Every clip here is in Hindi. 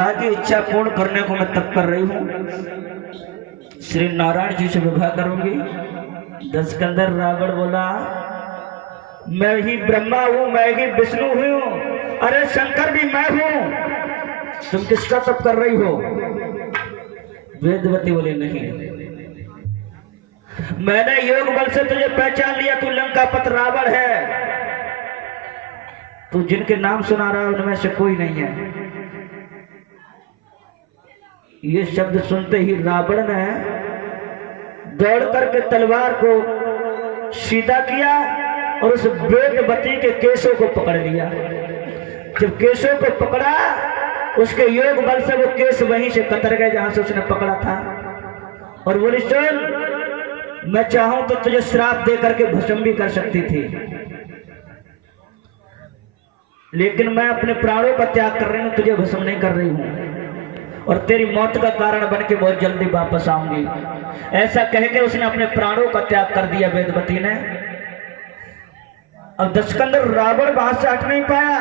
पिता की इच्छा पूर्ण करने को मैं तप कर रही हूँ। श्री नारायण जी से विवाह करूंगी। दशकंदर रावण बोला, मैं ही ब्रह्मा हूँ, मैं ही विष्णु हूँ, अरे शंकर भी मैं हूँ, तुम किसका तप कर रही हो? वेदवती बोले, नहीं, मैंने योग बल से तुझे पहचान लिया, तू लंका पत रावण है। तू जिनके नाम सुना रहा है उनमें से कोई नहीं है। ये शब्द सुनते ही रावण ने दौड़ करके तलवार को सीधा किया और उस वेदवती के केशों को पकड़ लिया। जब केशों को पकड़ा, उसके योग बल से वो केश वहीं से कतर गए जहां से उसने पकड़ा था। और बोली, सुन, मैं चाहूं तो तुझे श्राप दे करके भस्म भी कर सकती थी, लेकिन मैं अपने प्राणों का त्याग कर रही हूं, तुझे भस्म नहीं कर रही हूं, और तेरी मौत का कारण बन के बहुत जल्दी वापस आऊंगी। ऐसा कह के उसने अपने प्राणों का त्याग कर दिया वेदवती ने। अब दशकंदर रावण वहां से हट नहीं पाया।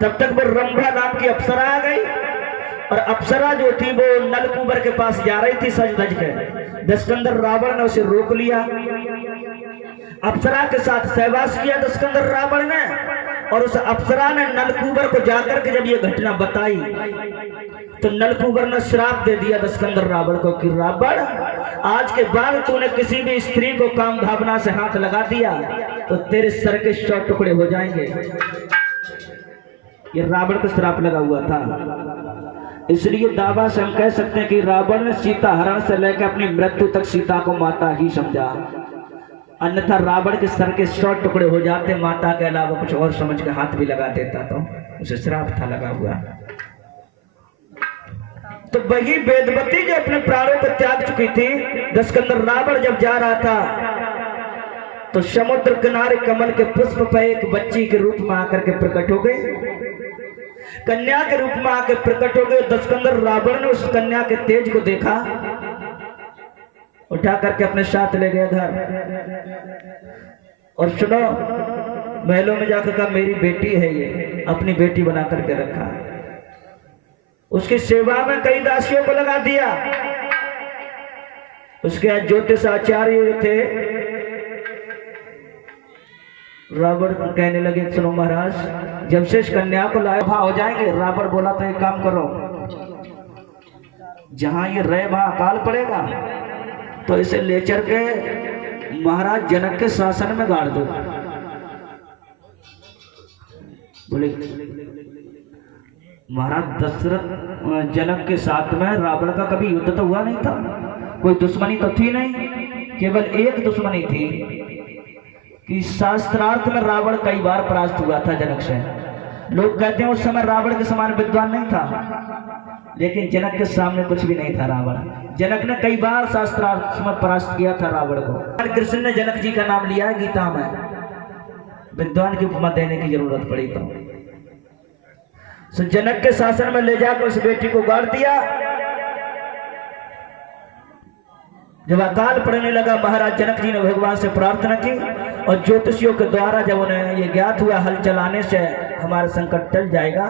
तब तक वो रंभा नाम की अप्सरा आ गई, और अप्सरा जो थी वो नलकूबर के पास जा रही थी सज धज के। दशकंदर रावण ने उसे रोक लिया। अप्सरा के साथ सहवास किया दशकंदर रावण ने, और उस अप्सरा ने नलकूबर को जाकर के जब ये घटना बताई तो नलकूबर ने श्राप दे दिया दशकंदर रावण को कि रावण, आज के बाद तूने किसी भी स्त्री को काम भावना से हाथ लगा दिया तो तेरे सर के 100 टुकड़े हो जाएंगे। ये रावण को श्राप लगा हुआ था। इसलिए दावा से हम कह सकते हैं कि रावण ने सीता हरण से लेकर अपनी मृत्यु तक सीता को माता ही समझा, अन्यथा रावण के सर के 100 टुकड़े हो जाते, माता के अलावा कुछ और समझ के हाथ भी लगा देता तो उसे श्राप था लगा हुआ। तो वही वेदवती जो अपने प्राणों को त्याग चुकी थी, दशकंदर रावण जब जा रहा था तो समुद्र किनारे कमल के पुष्प पर एक बच्ची के रूप में आकर के प्रकट हो गई, कन्या के रूप में आकर प्रकट हो गए। दशकंदर रावण ने उस कन्या के तेज को देखा, उठा करके अपने साथ ले गया घर, और सुनो, महलों में जाकर कहा मेरी बेटी है, ये अपनी बेटी बना करके रखा। उसकी सेवा में कई दासियों को लगा दिया। उसके यहाँ ज्योतिष आचार्य थे। रावण कहने लगे, सुनो महाराज, जब से इस कन्या को लाए हो जाएंगे। रावण बोला, तो एक काम करो, जहां ये रहे वहां अकाल पड़ेगा, तो इसे ले चल के महाराज जनक के शासन में गाड़ दो। बोले, महाराज दशरथ जनक के साथ में रावण का कभी युद्ध तो हुआ नहीं था, कोई दुश्मनी तो थी नहीं, केवल एक दुश्मनी थी कि शास्त्रार्थ में रावण कई बार परास्त हुआ था जनक से। लोग कहते हैं उस समय रावण के समान विद्वान नहीं था, लेकिन जनक के सामने कुछ भी नहीं था रावण। जनक ने कई बार शास्त्रार्थ में परास्त किया था रावण को। कृष्ण ने जनक जी का नाम लिया है गीता में, विद्वान की उपमा देने की जरूरत पड़ी तो जनक के शासन में ले जाकर उस बेटी को गाड़ दिया। जब अकाल पड़ने लगा, महाराज जनक जी ने भगवान से प्रार्थना की, और ज्योतिषियों के द्वारा जब उन्हें ये ज्ञात हुआ हल चलाने से हमारा संकट टल जाएगा,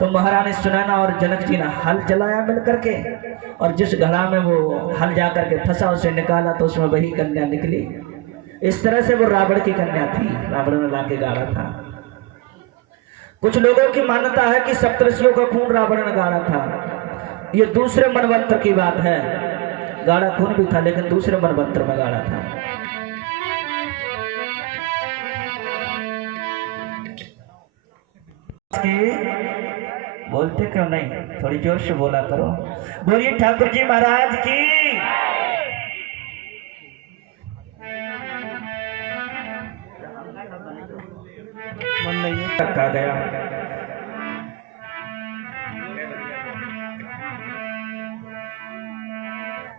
तो महारानी सुनैना और जनक जी ने हल चलाया मिल करके, और जिस घड़ा में वो हल जाकर के फंसा उसे निकाला तो उसमें वही कन्या निकली। इस तरह से वो रावण की कन्या थी, रावण ने लाके गाड़ा था। कुछ लोगों की मान्यता है कि सप्तऋषियों का खून रावण ने गाड़ा था। ये दूसरे मनवंतर की बात है, गाड़ा खून भी था लेकिन दूसरे मनवंतर में गाड़ा था। बोलते क्यों नहीं, थोड़ी जोर से बोला करो। बोलिए ठाकुर जी महाराज की। मन नहीं रखा गया।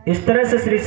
इस तरह से श्री